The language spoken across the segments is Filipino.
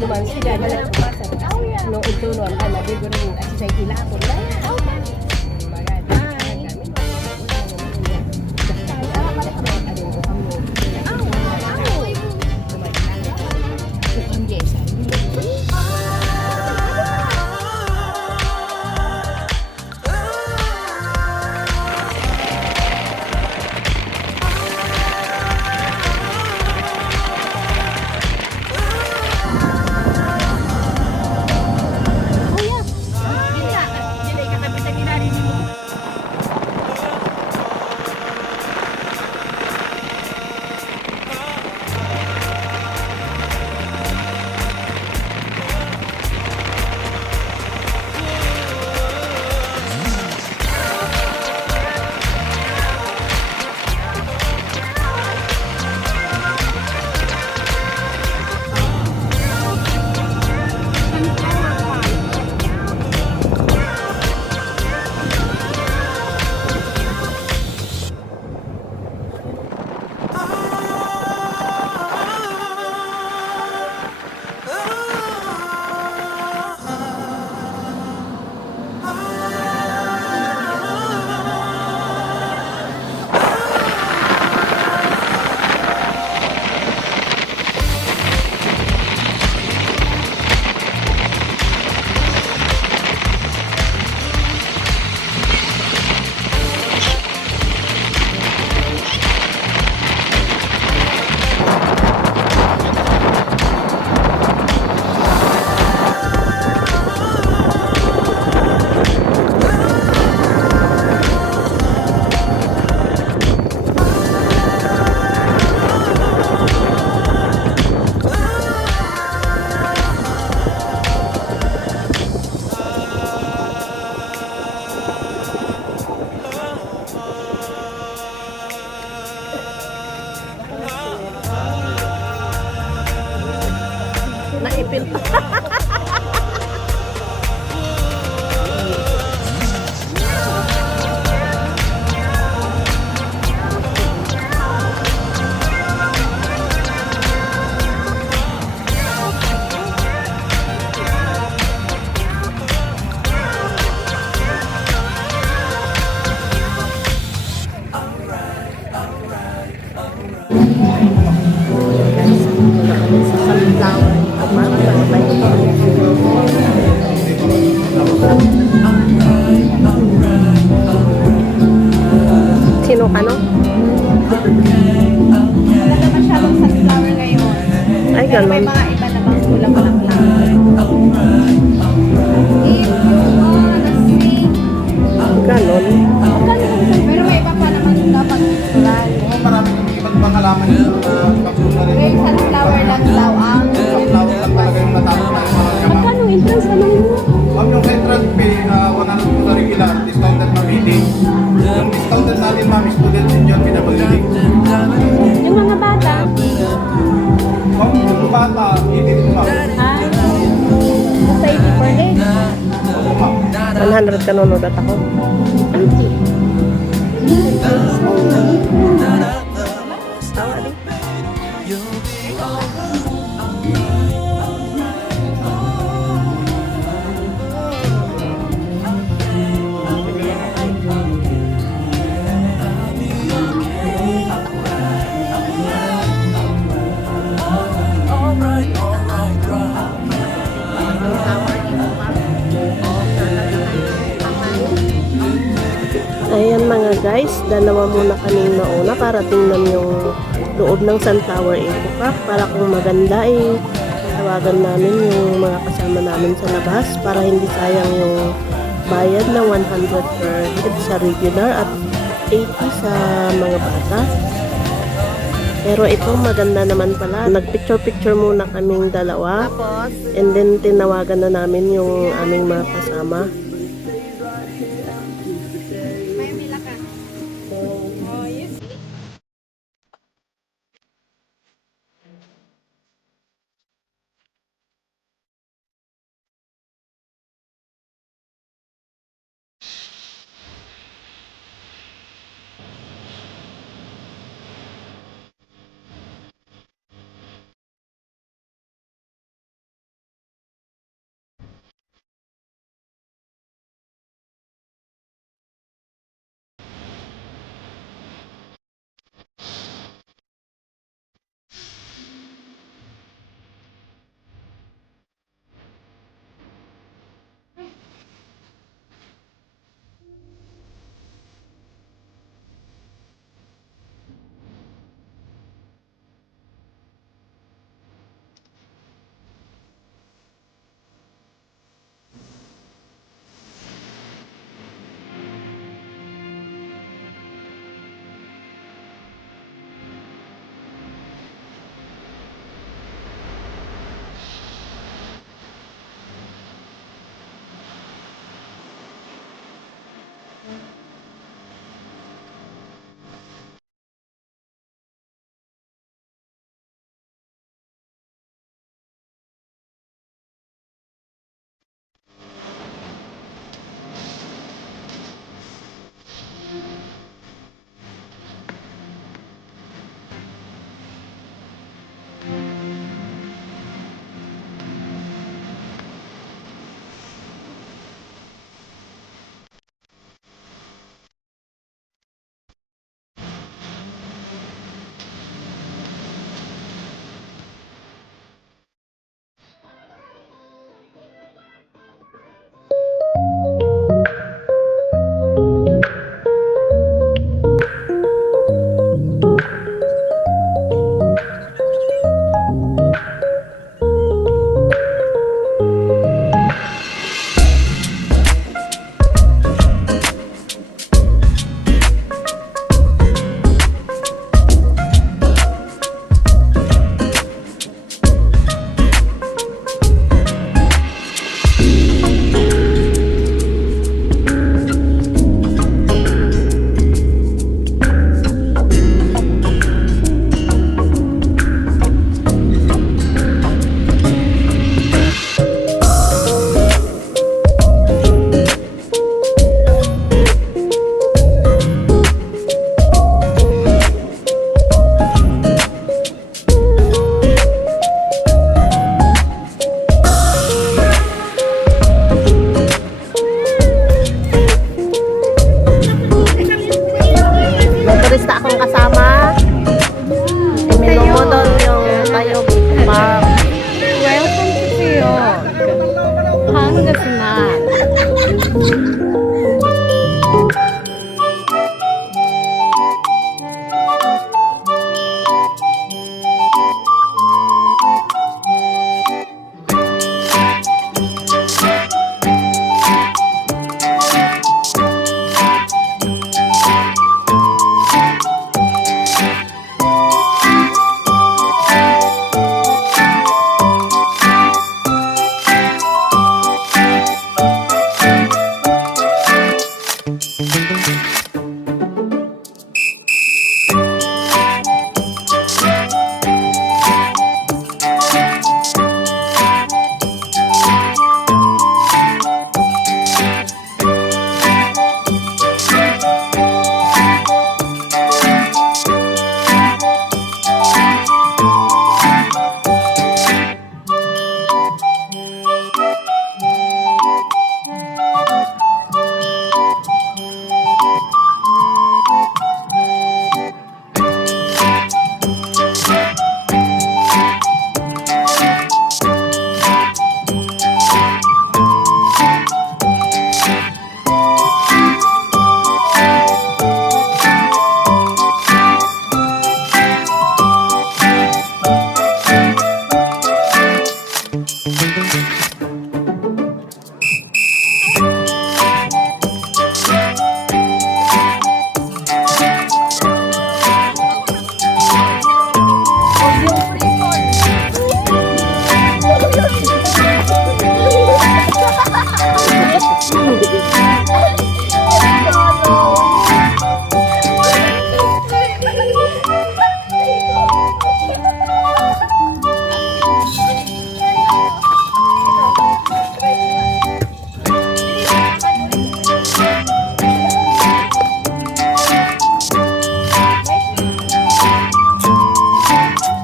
Duman sila na nagpapasa. No, ito no, ang halabi ko rin at sa kilakot na. Naipil pa. Sino ka, no? Wala na masyadong sunflower ngayon. Ay, Pero may ganun. mga iba namang kulang-kulang flower. If you wanna sing. Ganon. Pero may iba pa naman dapat natural. Oo, marami kami iba't ibang halaman yung kapsula rin. Pero yung sunflower lang daw ang Sunflower lang talaga yung natapos na mga yaman. Magkano entrance ano yun? Ma'am, yung central fee na 100 po na regular, discounted mamili. Yung discounted natin, ma'am, student din yun, pinabagili. Yung mga bata. Ma'am, yung bata, itin ko, ma'am. Basta 80 per day. Oo, ma'am. 100 ka nunod at ako. Tawa rin. Ayan mga guys, dalawa muna kaming nauna para tingnan yung loob ng Sunflower Eco Park. Para kung maganda tawagan namin yung mga kasama namin sa labas para hindi sayang yung bayad na 100 per head sa regular at 80 sa mga bata. Pero ito maganda naman pala. Nagpicture-picture muna kaming dalawa. And then tinawagan na namin yung aming mga kasama.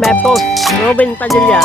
Bepos, Robin Padilla.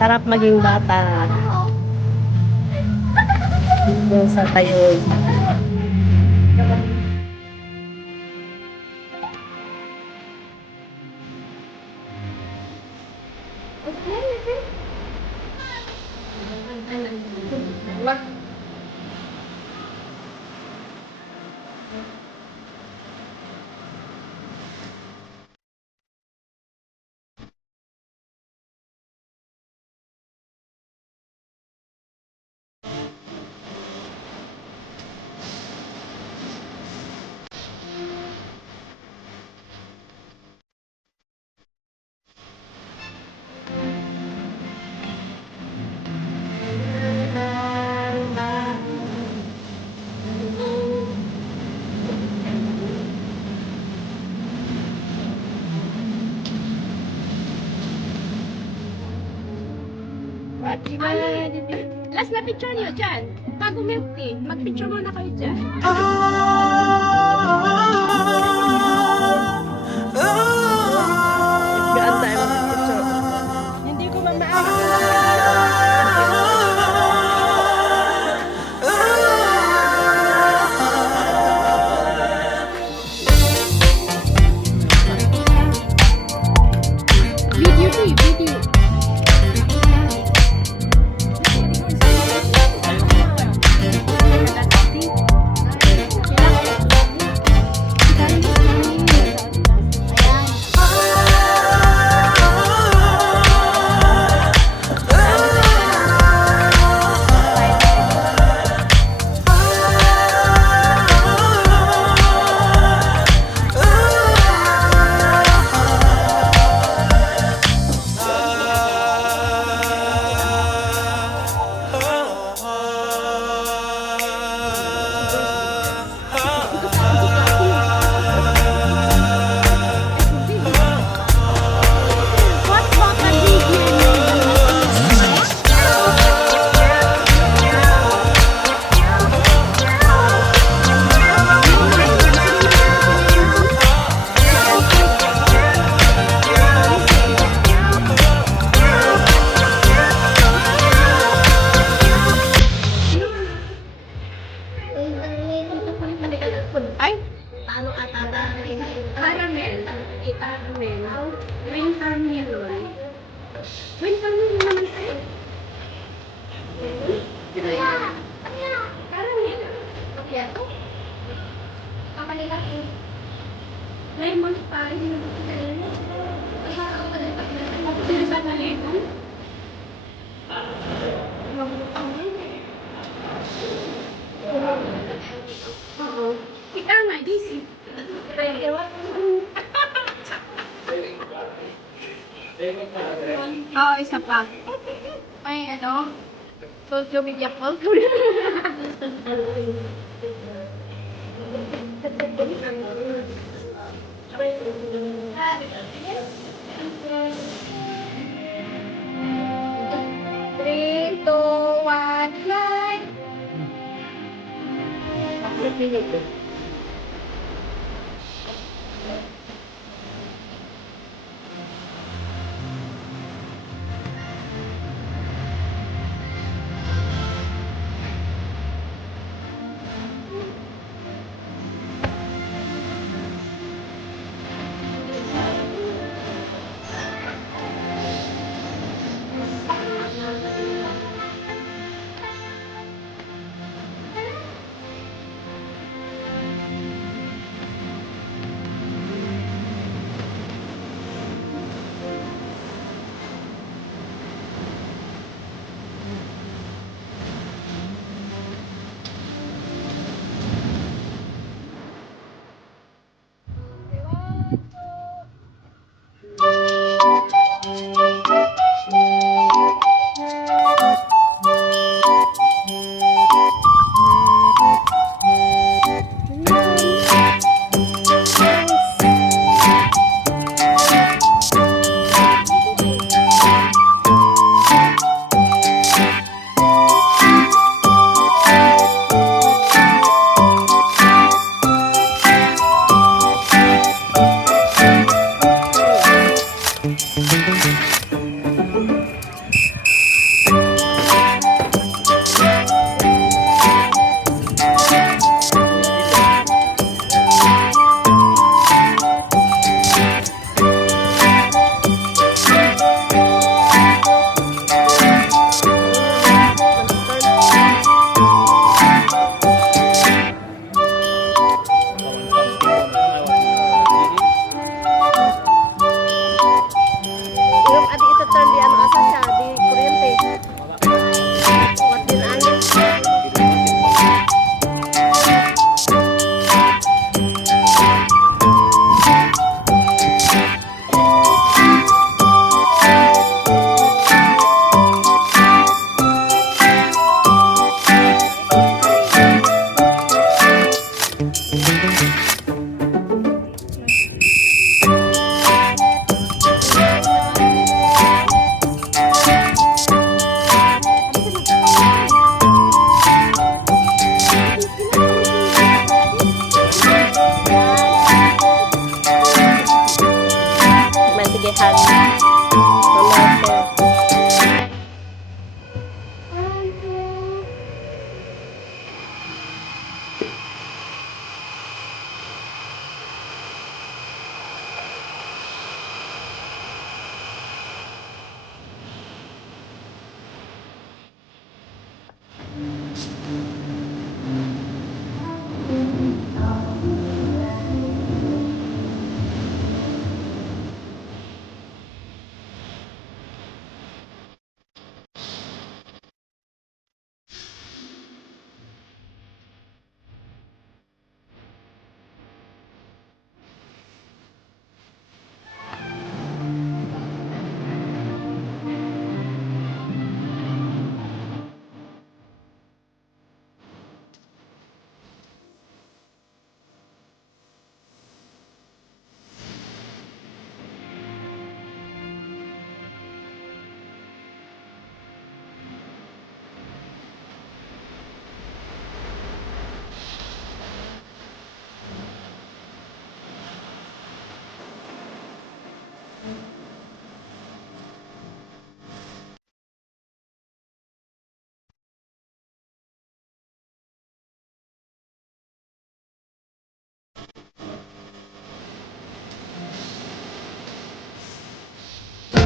Sarap maging bata. Yung sa tayo. Last na picture niyo dyan. Bago milk tea, mag-picture muna kayo dyan. Gaan tayo mag-picture. Hindi ko man Video to video. Ay! Caramel. Caramel. Winter melon. Winter melon naman tayo. Caramel. Lemon pie. Ba na lemon? Oo. Ika nga, DC. Oo, isa pa. May ano? Social media po. Three, two, one, fly. Yung adi ito turn di ano asa siya, di kuryente. Wat din angin. Mantigehan. Mamate.